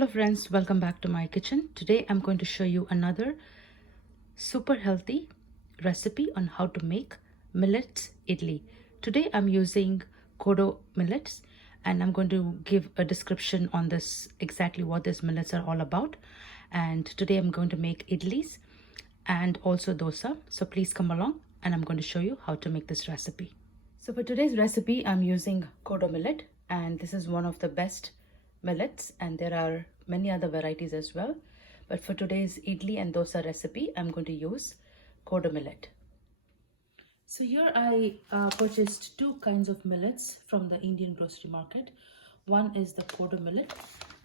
Hello friends, welcome back to my kitchen. Today I'm going to show you another super healthy recipe on how to make millet idli. Today I'm using Kodo millets and I'm going to give a description on this, exactly what these millets are all about. And today I'm going to make idlis and also dosa. So please come along and I'm going to show you how to make this recipe. So for today's recipe, I'm using Kodo millet, and this is one of the best millets, and there are many other varieties as well. But for today's idli and dosa recipe, I'm going to use Kodo millet. So here I purchased two kinds of millets from the Indian grocery market. One is the Kodo millet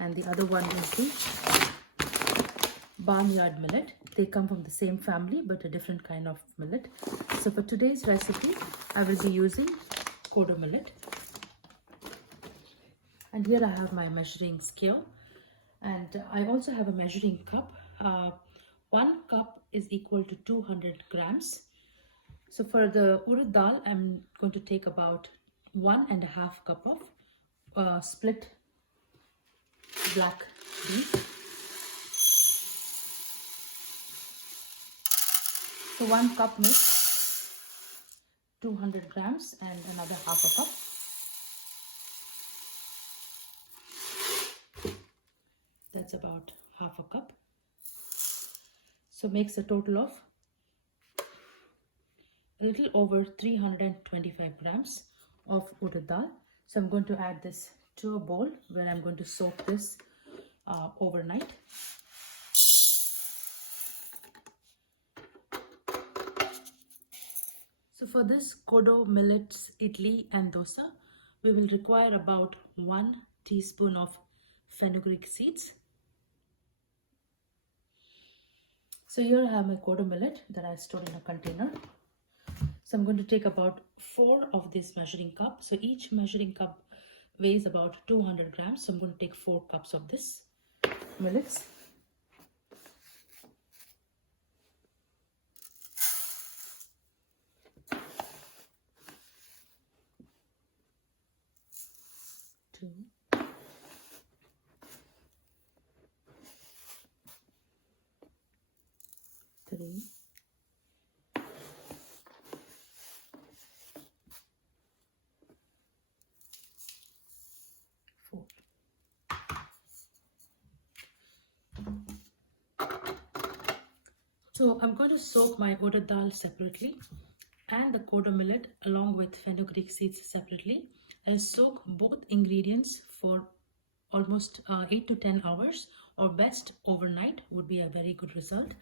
and the other one is the barnyard millet. They come from the same family but a different kind of millet. So for today's recipe, I will be using Kodo millet. And here I have my measuring scale, and I also have a measuring cup. 1 cup is equal to 200 grams. So for the urad dal, I'm going to take about 1.5 cup of split black beans. So 1 cup makes 200 grams and another half a cup. That's about half a cup. So makes a total of a little over 325 grams of urad dal. So I'm going to add this to a bowl where I'm going to soak this overnight. So for this Kodo millets idli and dosa, we will require about 1 teaspoon of fenugreek seeds. So here I have my Kodo millet that I stored in a container. So I'm going to take about 4 of this measuring cup. So each measuring cup weighs about 200 grams. So I'm going to take 4 cups of this millets. Two. 3. 4. So I'm going to soak my urad dal separately and the Kodo millet along with fenugreek seeds separately, and soak both ingredients for almost 8 to 10 hours, or best overnight would be a very good result.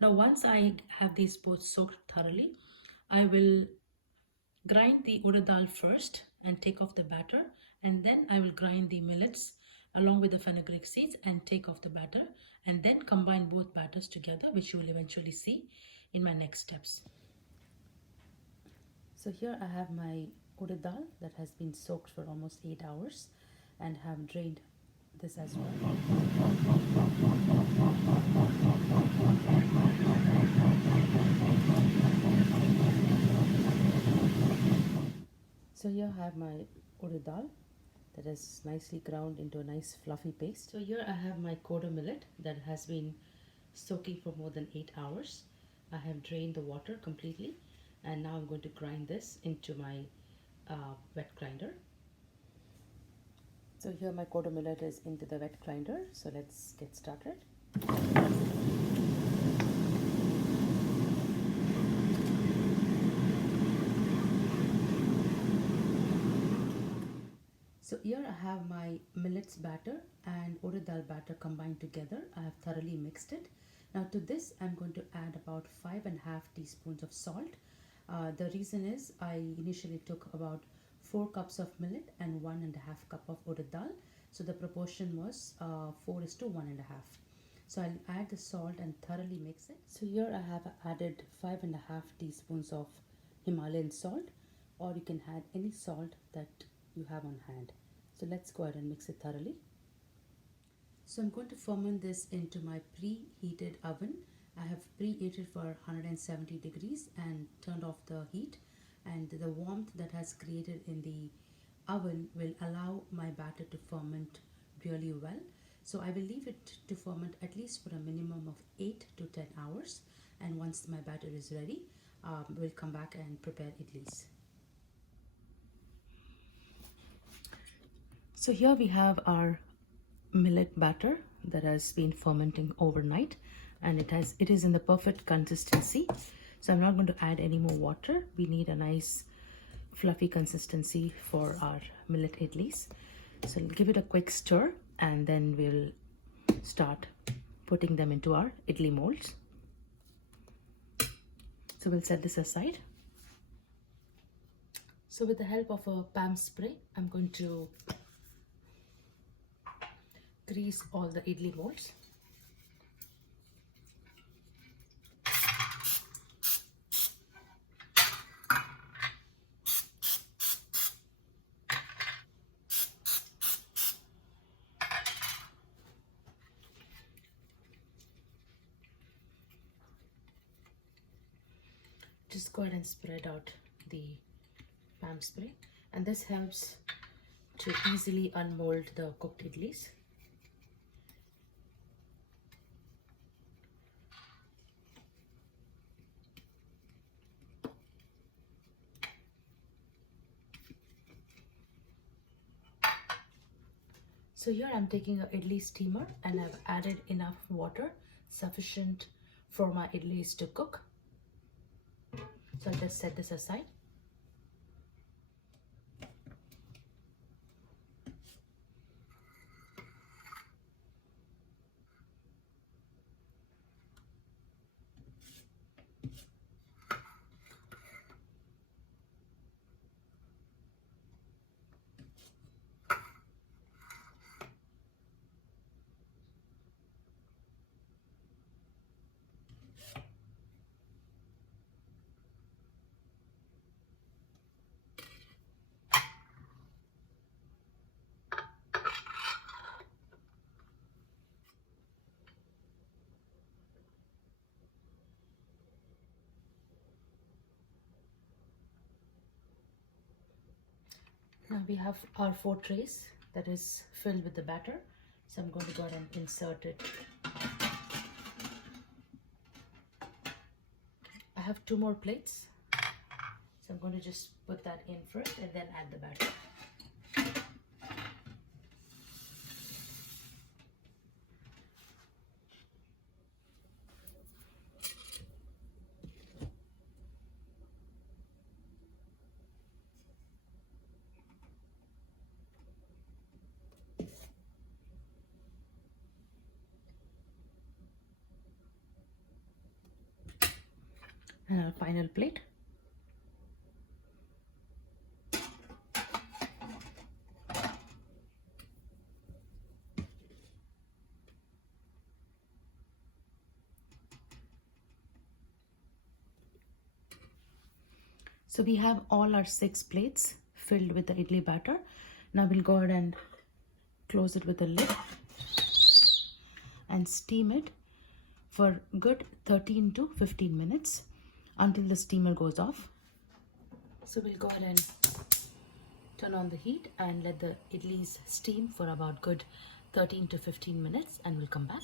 Now once I have these both soaked thoroughly, I will grind the urad dal first and take off the batter, and then I will grind the millets along with the fenugreek seeds and take off the batter, and then combine both batters together, which you will eventually see in my next steps. So here I have my urad dal that has been soaked for almost 8 hours and have drained this as well. So here I have my urad dal that is nicely ground into a nice fluffy paste. So here I have my Kodo millet that has been soaking for more than 8 hours. I have drained the water completely, and now I'm going to grind this into my wet grinder. So here my Kodo millet is into the wet grinder, so let's get started. So here I have my millets batter and urad dal batter combined together. I have thoroughly mixed it. Now to this I'm going to add about 5.5 teaspoons of salt. The reason is I initially took about 4 cups of millet and 1.5 cup of urad dal. So the proportion was 4 is to 1.5. So I'll add the salt and thoroughly mix it. So here I have added 5.5 teaspoons of Himalayan salt, or you can add any salt that you have on hand. So let's go ahead and mix it thoroughly. So I'm going to ferment this into my preheated oven. I have preheated for 170 degrees and turned off the heat, and the warmth that has created in the oven will allow my batter to ferment really well. So I will leave it to ferment at least for a minimum of 8 to 10 hours. And once my batter is ready, we'll come back and prepare idlis. So here we have our millet batter that has been fermenting overnight, and it is in the perfect consistency. So I'm not going to add any more water. We need a nice fluffy consistency for our millet idlis. So give it a quick stir, and then we'll start putting them into our idli molds. So we'll set this aside. So with the help of a palm spray, I'm going to grease all the idli molds. Just go ahead and spread out the palm spray, and this helps to easily unmold the cooked idlis. So here I'm taking an idli steamer, and I've added enough water sufficient for my idlis to cook. So I'll just set this aside. Now we have our 4 trays that is filled with the batter. So I'm going to go ahead and insert it. I have 2 more plates. So I'm going to just put that in first and then add the batter. And our final plate. So we have all our 6 plates filled with the idli batter. Now we'll go ahead and close it with a lid and steam it for good 13 to 15 minutes until the steamer goes off. So we'll go ahead and turn on the heat and let the idlis steam for about good 13 to 15 minutes, and we'll come back.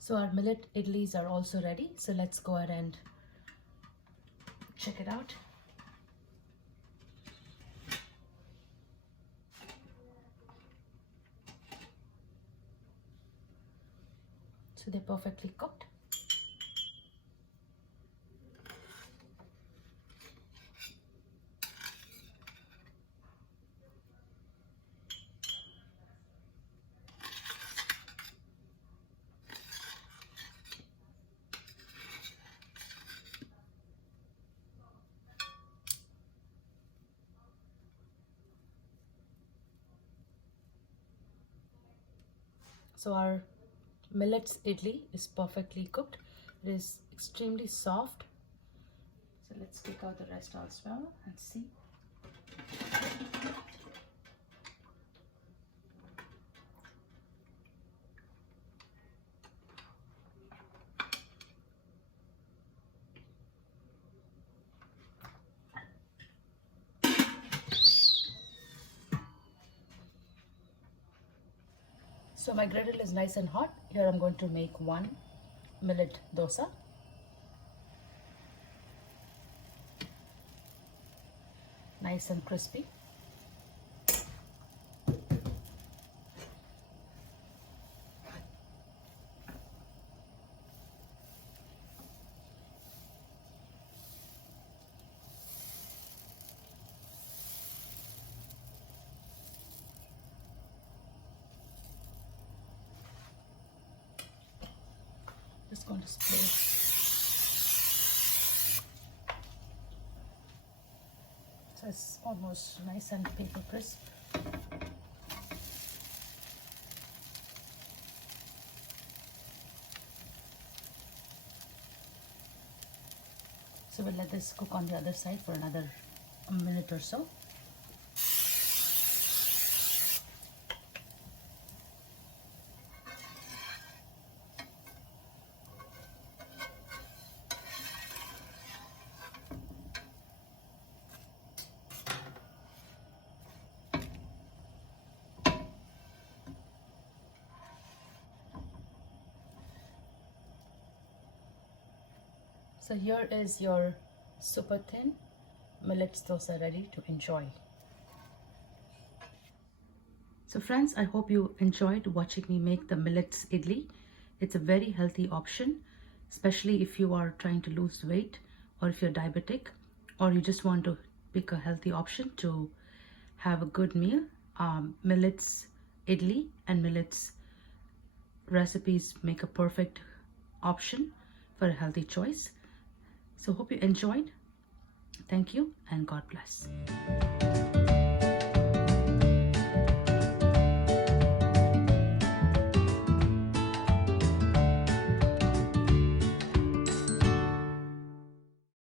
So our millet idlis are also ready. So let's go ahead and check it out. So they're perfectly cooked. So our millets idli is perfectly cooked. It is extremely soft. So let's take out the rest as well and see. So my griddle is nice and hot. Here I'm going to make one millet dosa. Nice and crispy. Just going to spray. So it's almost nice and paper crisp. So we'll let this cook on the other side for another minute or so. So here is your super thin millets dosa ready to enjoy. So friends, I hope you enjoyed watching me make the millets idli. It's a very healthy option, especially if you are trying to lose weight, or if you're diabetic, or you just want to pick a healthy option to have a good meal. Millets idli and millets recipes make a perfect option for a healthy choice. So hope you enjoyed. Thank you and God bless.